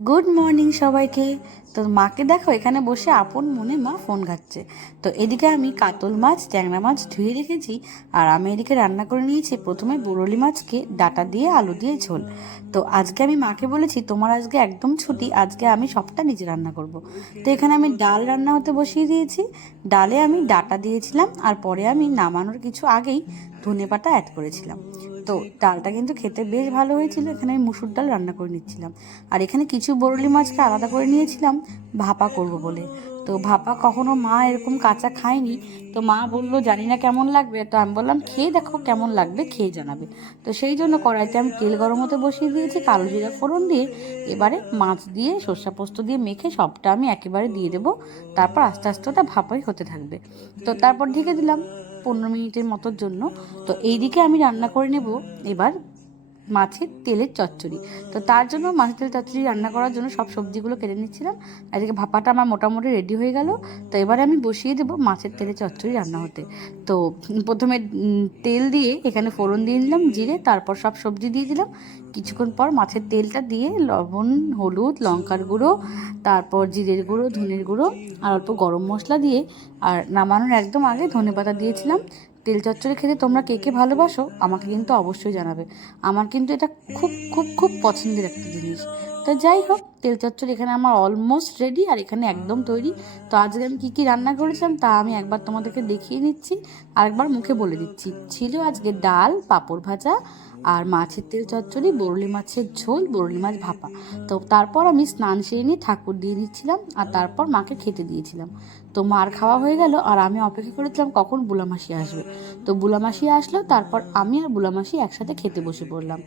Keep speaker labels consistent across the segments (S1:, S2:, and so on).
S1: Good morning সবাইকে। তো মাকে দেখো, এখানে বসে আপন মনে মা ফোন ঘাটছে। তো এদিকে আমি কাতল মাছ ট্যাংরা মাছ ধুয়ে রেখেছি আর আমি এদিকে রান্না করে নিয়েছি। প্রথমে বরলি মাছকে ডাটা দিয়ে আলু দিয়ে ঝোল। তো আজকে আমি মাকে বলেছি, তোমার আজকে একদম ছুটি, আজকে আমি সবটা নিজে রান্না করব। তো এখানে আমি ডাল রান্না হতে বসিয়ে দিয়েছি। ডালে আমি ডাটা দিয়েছিলাম আর পরে আমি নামানোর কিছু আগেই ধনে পাতা অ্যাড করেছিলাম। তো ডালটা কিন্তু খেতে বেশ ভালো হয়েছিল, এখানে আমি মুসুর ডাল রান্না করে নিচ্ছিলাম। আর এখানে কিছু বরলি মাছকে আলাদা করে নিয়েছিলাম, ভাপা করব বলে। তো ভাপা কখনো মা এরকম কাঁচা খায়নি, তো মা বলল, জানি না কেমন লাগবে। তো আমি বললাম, খেয়ে দেখো কেমন লাগবে, খেয়ে জানাবে। তো সেই জন্য কড়াইতে আমি তেল গরম হতে বসিয়ে দিয়েছি, কালো জিরা ফোড়ন দিয়ে। এবারে মাছ দিয়ে, সর্ষা পোস্ত দিয়ে মেখে সবটা আমি একেবারে দিয়ে দেবো। তারপর আস্তে আস্তে ওটা ভাপাই হতে থাকবে। তো তারপর ঢেকে দিলাম। পনেরো মিনিটের মতোর জন্য। তো এইদিকে আমি রান্না করে নেব। এবার মাছের তেলের চচ্চড়ি। তো তার জন্য মাছের তেলের চচ্চড়ি রান্না করার জন্য সব সবজিগুলো কেটে নিচ্ছিলাম। এদিকে ভাপাটা আমার মোটামুটি রেডি হয়ে গেল। তো এবারে আমি বসিয়ে দেবো মাছের তেলের চচ্চড়ি রান্না হতে। তো প্রথমে তেল দিয়ে এখানে ফোড়ন দিয়ে দিলাম জিরে, তারপর সব সবজি দিয়ে দিলাম। কিছুক্ষণ পর মাছের তেলটা দিয়ে লবণ, হলুদ, লঙ্কার গুঁড়ো, তারপর জিরের গুঁড়ো, ধনের গুঁড়ো, আর অল্প গরম মশলা দিয়ে, আর নামানোর একদম আগে ধনে পাতা দিয়েছিলাম। তেল চচ্চড়ি খেতে তোমরা কে কে ভালোবাসো, আমাকে কিন্তু অবশ্যই জানাবে। আমার কিন্তু এটা খুব খুব খুব পছন্দের একটা জিনিস। তো যাই হোক, তেল চচ্চড়ি এখানে আমার অলমোস্ট রেডি আর এখানে একদম তৈরি। তো আজকে আমি কী কী রান্না করেছিলাম তা আমি একবার তোমাদেরকে দেখিয়ে নিচ্ছি আর একবার মুখে বলে দিচ্ছি। ছিল আজকে ডাল, পাঁপড় ভাজা আর মাছের তেল চচ্চড়ি, বরলি মাছের ঝোল, বরলি মাছ ভাপা। তো তারপর আমি স্নান সেরে নিয়ে ঠাকুর দিয়ে দিচ্ছিলাম আর তারপর মাকে খেতে দিয়েছিলাম। তো মার খাওয়া হয়ে গেল আর আমি অপেক্ষা করেছিলাম কখন বুলামাসি আসবে। তো বুলামাসি আসলো, তারপর আমি আর বুলামাসি একসাথে খেতে বসে পড়লাম।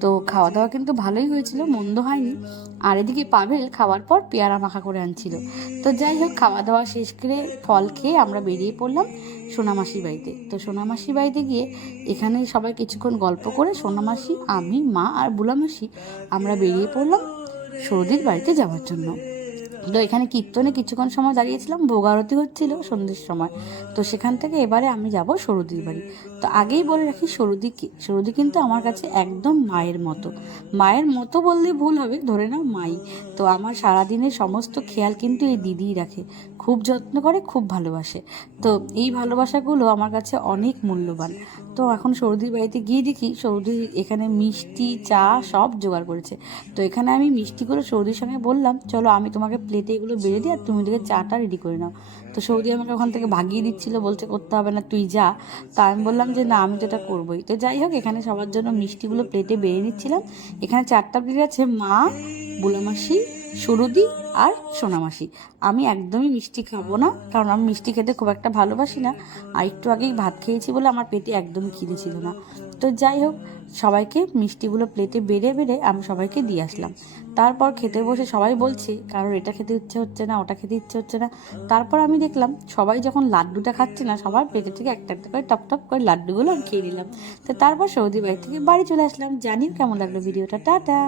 S1: তো খাওয়া দাওয়া কিন্তু ভালোই হয়েছিল, মন্দ হয়নি। আর এদিকে পাভেল খাওয়ার পর পেয়ারা মাখা করে আনছিল। তো যাই হোক খাওয়া দাওয়া শেষ করে ফল খেয়ে আমরা বেরিয়ে পড়লাম সোনামাসি বাড়িতে। তো সোনামাসি বাড়িতে গিয়ে এখানে সবাই কিছুক্ষণ গল্প করে সোনামাসি, আমি, মা আর বুলামাসি আমরা বেরিয়ে পড়লাম সৌদির বাড়িতে যাওয়ার জন্য। তো এখানে কীর্তনে কিছুক্ষণ সময় দাঁড়িয়েছিলাম, ভোগ আরতি হচ্ছিল সন্ধ্যের সময়। তো সেখান থেকে এবারে আমি যাব সরুদির বাড়ি। তো আগেই বলে রাখি সরুদিকে সরুদি কিন্তু আমার কাছে একদম মায়ের মতো। মায়ের মতো বললে ভুল হবে, ধরে নাও মাই। তো আমার সারাদিনের সমস্ত খেয়াল কিন্তু এই দিদিই রাখে। খুব যত্ন করে, খুব ভালোবাসে। তো এই ভালোবাসাগুলো আমার কাছে অনেক মূল্যবান। তো এখন সৌদির বাড়িতে গিয়ে দেখি সৌদি এখানে মিষ্টি, চা সব জোগাড় করেছে। তো এখানে আমি মিষ্টিগুলো সৌদির সঙ্গে বললাম, চলো আমি তোমাকে প্লেটে এগুলো বেড়ে দিয়ে আর তুমি ওদিকে চাটা রেডি করে নাও। তো সৌদি আমাকে ওখান থেকে ভাগিয়ে দিচ্ছিল, বলছে করতে হবে না, তুই যা। তা আমি বললাম যে, না, আমি তো এটা করবোই। তো যাই হোক, এখানে সবার জন্য মিষ্টিগুলো প্লেটে বেড়ে নিচ্ছিলাম। এখানে চারটা প্লেট আছে, মা বুলামাসি সুরুদি আর সোনামাসি। আমি একদমই মিষ্টি খাব না, কারণ আমি মিষ্টি খেতে খুব একটা ভালোবাসি না। আর একটু আগেই ভাত খেয়েছি বলে আমার পেটে একদমই খিদে ছিল না। তো যাই হোক, সবাইকে মিষ্টিগুলো প্লেটে বেড়ে বেড়ে আমি সবাইকে দিয়ে আসলাম। তারপর খেতে বসে সবাই বলছে, কারোর এটা খেতে ইচ্ছে হচ্ছে না, ওটা খেতে ইচ্ছে হচ্ছে না। তারপর আমি দেখলাম, সবাই যখন লাড্ডুটা খাচ্ছে না, সবার পেটে থেকে একটা একটা করে টপ টপ করে লাড্ডুগুলো আমি খেয়ে নিলাম। তো তারপর সৌদি বাড়ি থেকে বাড়ি চলে আসলাম। জানি কেমন লাগল ভিডিওটা। টাটা!